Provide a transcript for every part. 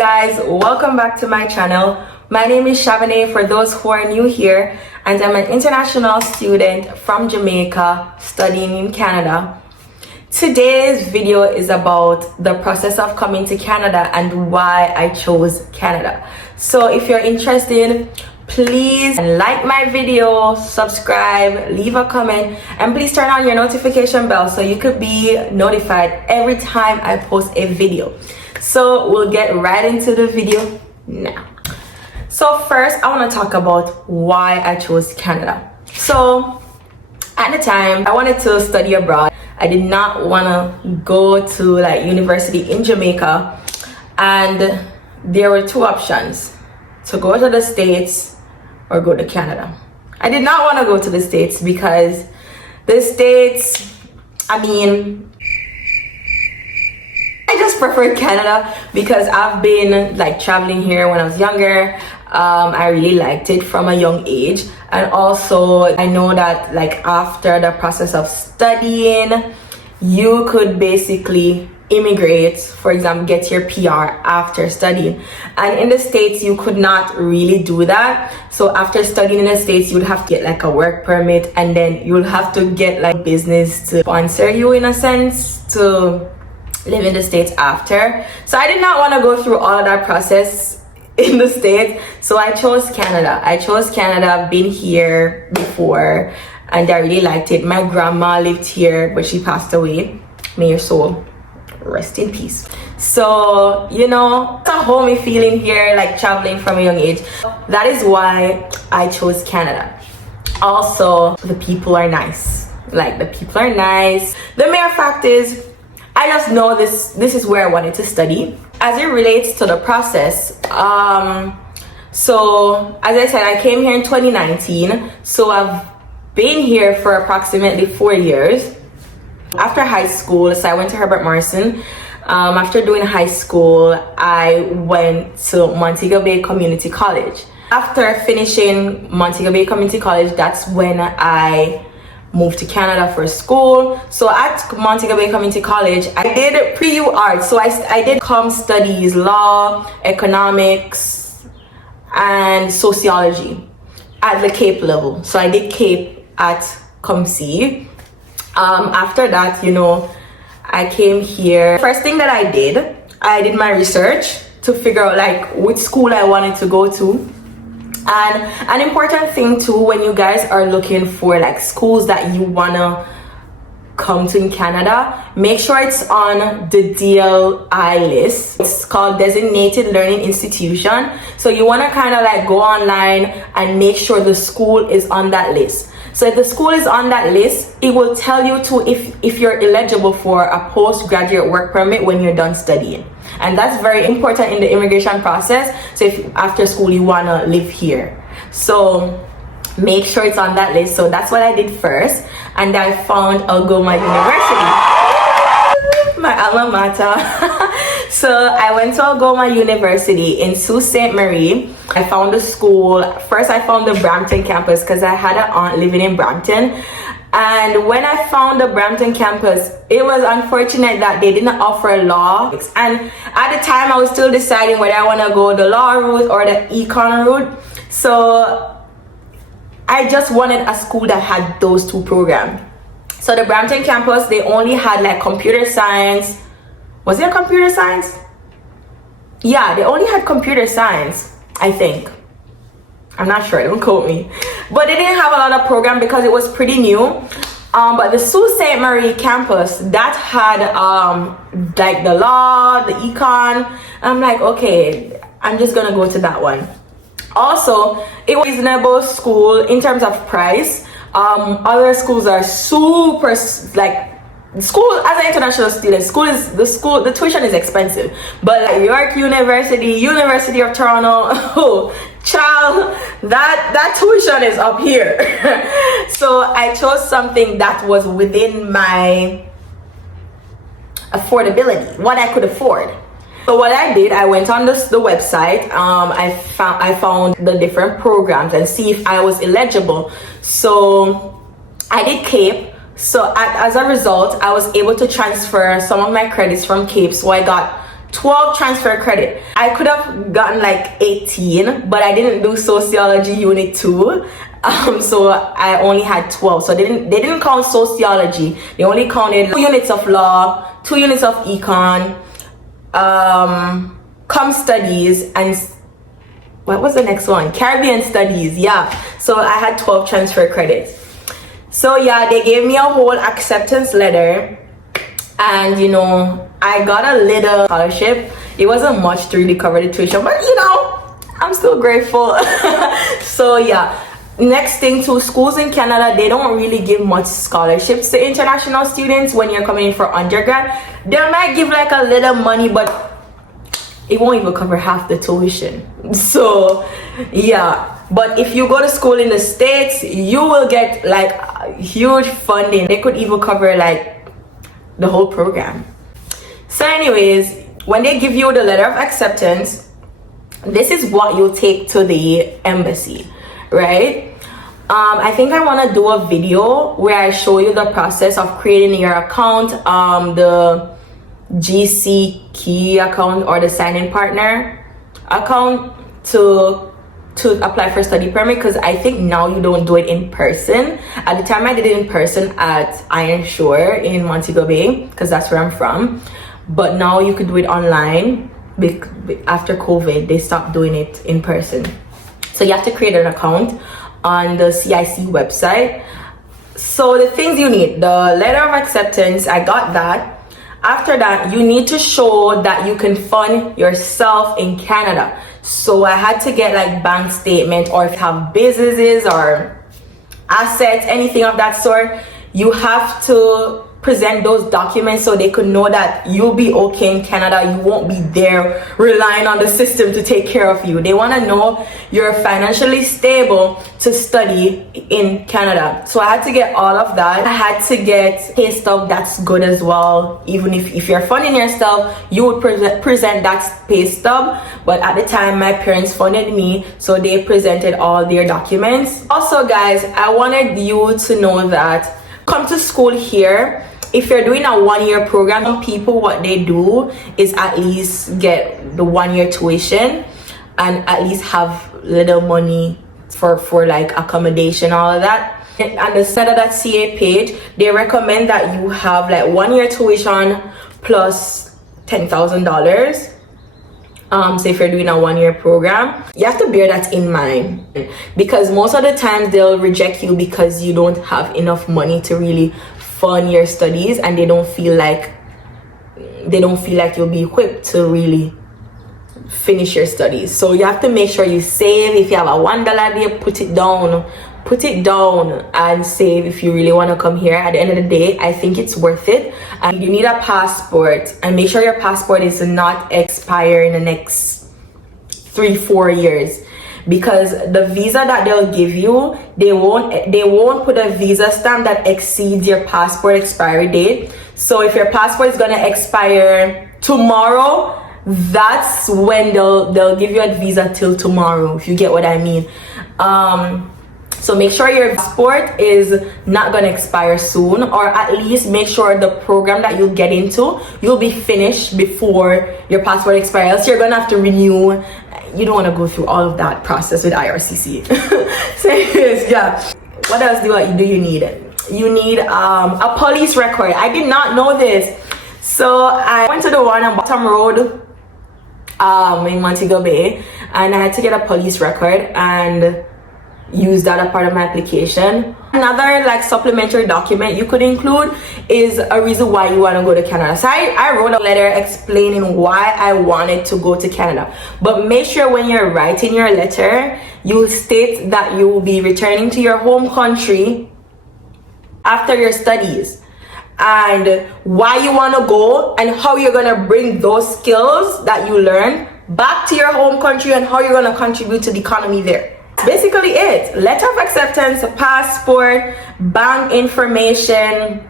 guys, welcome back to my channel. My name is Shavane for those who are new here, and I'm an international student from Jamaica studying in Canada. Today's video is about the process of coming to Canada and why I chose Canada. So if you're interested, please like my video, subscribe, leave a comment, and please turn on your notification bell so you could be notified every time I post a video. So we'll get right into the video now. So first, I want to talk about why I chose Canada. So at the time, I wanted to study abroad. I did not want to go to like university in Jamaica, and there were two options: to go to the States or go to Canada. I did not want to go to the States because the States, I just prefer Canada because I've been like traveling here when I was younger. I really liked it from a young age, and also I know that like after the process of studying, you could basically immigrate, for example, get your PR after studying, and in the States you could not really do that. So after studying in the States, you'd have to get like a work permit, and then you'll have to get like business to sponsor you in a sense to live in the States after. So I did not want to go through all of that process in the States, so I chose Canada. I've been here before and I really liked it. My grandma lived here, but she passed away. May your soul rest in peace. So, you know, it's a homey feeling here, like traveling from a young age. That is why I chose Canada. Also, the people are nice. Like, the people are nice. The mere fact is, I just know this is where I wanted to study. As it relates to the process, so as I said, I came here in 2019, so I've been here for approximately 4 years. After high school, so I went to Herbert Morrison. After doing high school, I went to Montego Bay Community College. After finishing Montego Bay Community College, that's when I moved to Canada for school. So at Montego Bay Community College, I did pre-U art. So I did com studies, law, economics, and sociology at the CAPE level. So I did CAPE at ComC. After that, you know, I came here. First thing that I did my research to figure out like which school I wanted to go to. And an important thing too, when you guys are looking for like schools that you wanna come to in Canada, make sure it's on the DLI list. It's called Designated Learning Institution. So you wanna kind of like go online and make sure the school is on that list. So if the school is on that list, it will tell you to if you're eligible for a postgraduate work permit when you're done studying. And that's very important in the immigration process. So if after school you want to live here, so make sure it's on that list. So that's what I did first, and I found Algoma University, my alma mater. So I went to Algoma University in Sault Ste. Marie. I found the school. First I found the Brampton campus because I had an aunt living in Brampton. And when I found the Brampton campus, it was unfortunate that they didn't offer law. And at the time, I was still deciding whether I want to go the law route or the econ route. So I just wanted a school that had those two programs. So the Brampton campus, they only had like computer science. Was there computer science? Yeah, they only had computer science, I think. I'm not sure, don't quote me. But they didn't have a lot of program because it was pretty new. But the Sault Ste. Marie campus, that had like the law, the econ. I'm like, okay, I'm just gonna go to that one. Also, it was a reasonable school in terms of price. Other schools are super like, school as an international student, the tuition is expensive, but like York University, University of Toronto, oh child, that tuition is up here. So I chose something that was within my affordability, what I could afford. So what I did, I went on the website. I found the different programs and see if I was eligible. So I did CAPE. So as a result, I was able to transfer some of my credits from CAPE. So I got 12 transfer credit. I could have gotten like 18, but I didn't do sociology unit 2. So I only had 12. So they didn't count sociology. They only counted 2 units of law, 2 units of econ, com studies, and what was the next one? Caribbean studies. Yeah. So I had 12 transfer credits. So yeah, they gave me a whole acceptance letter, and you know, I got a little scholarship. It wasn't much to really cover the tuition, but you know, I'm still grateful. So yeah, next thing, to schools in Canada, they don't really give much scholarships to international students when you're coming in for undergrad. They might give like a little money, but it won't even cover half the tuition. So yeah, but if you go to school in the States, you will get like huge funding. They could even cover like the whole program. So anyways, when they give you the letter of acceptance, this is what you'll take to the embassy, right? I think I want to do a video where I show you the process of creating your account, the GC key account or the sign-in partner account to apply for study permit, because I think now you don't do it in person. At the time I did it in person at Iron Shore in Montego Bay, because that's where I'm from, but now you could do it online. After COVID, they stopped doing it in person. So you have to create an account on the CIC website. So the things you need: the letter of acceptance, I got that. After that, you need to show that you can fund yourself in Canada. So I had to get like bank statement, or if you have businesses or assets, anything of that sort, you have to present those documents so they could know that you'll be okay in Canada. You won't be there relying on the system to take care of you. They want to know you're financially stable to study in Canada. So I had to get all of that. I had to get pay stub that's good as well. Even if you're funding yourself, you would present that pay stub. But at the time, my parents funded me, so they presented all their documents. Also guys, I wanted you to know that come to school here, if you're doing a 1-year program, some people, what they do is at least get the 1-year tuition and at least have little money for like accommodation, all of that. And on the Canada.ca page, they recommend that you have like 1-year tuition plus $10,000. So if you're doing a 1-year program, you have to bear that in mind, because most of the times they'll reject you because you don't have enough money to really fund your studies, and they don't feel like you'll be equipped to really finish your studies. So you have to make sure you save. If you have a $1 there, put it down and save if you really want to come here. At the end of the day, I think it's worth it. And you need a passport, and make sure your passport is not expire in the next 3-4 years, because the visa that they'll give you, they won't put a visa stamp that exceeds your passport expiry date. So if your passport is going to expire tomorrow, that's when they'll give you a visa till tomorrow, if you get what I mean. So make sure your passport is not going to expire soon, or at least make sure the program that you'll get into, you'll be finished before your passport expires. Else you're going to have to renew. You don't want to go through all of that process with IRCC. So anyways, yeah. What else do you need? You need a police record. I did not know this. So I went to the one on Bottom Road in Montego Bay, and I had to get a police record and use that as part of my application. Another like supplementary document you could include is a reason why you want to go to Canada. So I wrote a letter explaining why I wanted to go to Canada, but make sure when you're writing your letter, you state that you will be returning to your home country after your studies, and why you want to go, and how you're going to bring those skills that you learn back to your home country, and how you're going to contribute to the economy there. Basically it. Letter of acceptance, passport, bank information.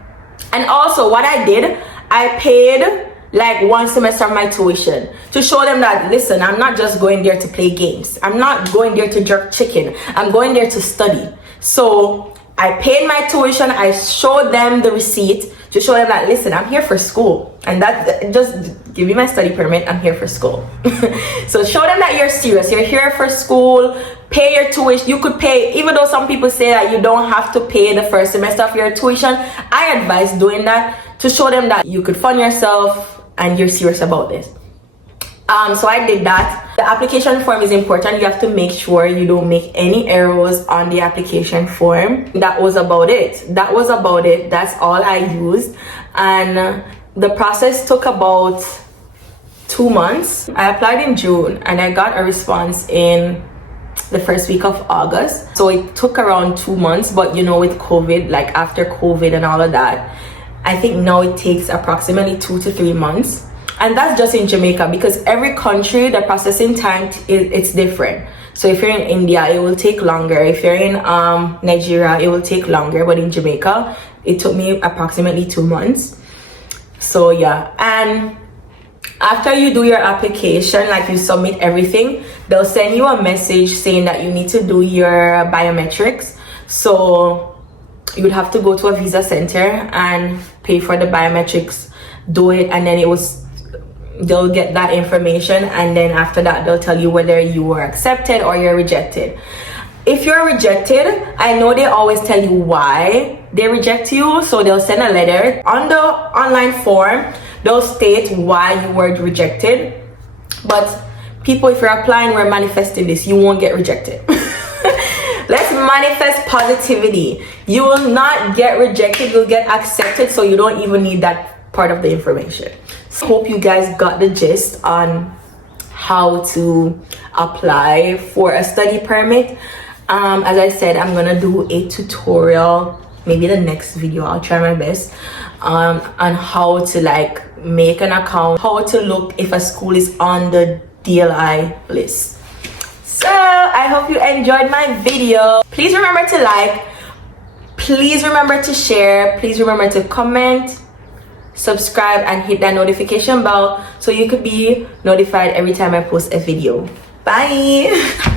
And also what I did, I paid like 1 semester of my tuition to show them that, listen, I'm not just going there to play games. I'm not going there to jerk chicken. I'm going there to study. So I paid my tuition. I showed them the receipt to show them that, listen, I'm here for school. And that just give me my study permit, I'm here for school. So show them that you're serious, you're here for school, pay your tuition. You could pay, even though some people say that you don't have to pay the first semester of your tuition, I advise doing that to show them that you could fund yourself and you're serious about this. So I did that. The application form is important. You have to make sure you don't make any errors on the application form. That was about it. That's all I used. And the process took about 2 months. I applied in June and I got a response in the first week of August. So it took around 2 months, but you know, with COVID, like after COVID and all of that, I think now it takes approximately 2 to 3 months. And that's just in Jamaica, because every country, the processing time, it's different. So if you're in India, it will take longer. If you're in Nigeria, it will take longer. But in Jamaica, it took me approximately 2 months. So yeah, and after you do your application, like you submit everything, they'll send you a message saying that you need to do your biometrics. So you would have to go to a visa center and pay for the biometrics, do it, and then they'll get that information, and then after that they'll tell you whether you were accepted or you're rejected. If you're rejected, I know they always tell you why they reject you, so they'll send a letter on the online form. They'll state why you were rejected. But people, if you're applying, we're manifesting this, you won't get rejected. Let's manifest positivity. You will not get rejected, you'll get accepted, so you don't even need that part of the information. So hope you guys got the gist on how to apply for a study permit. As I said, I'm gonna do a tutorial, maybe the next video, I'll try my best, on how to like make an account, how to look if a school is on the DLI list. So I hope you enjoyed my video. Please remember to like, please remember to share, please remember to comment, subscribe, and hit that notification bell so you could be notified every time I post a video. Bye.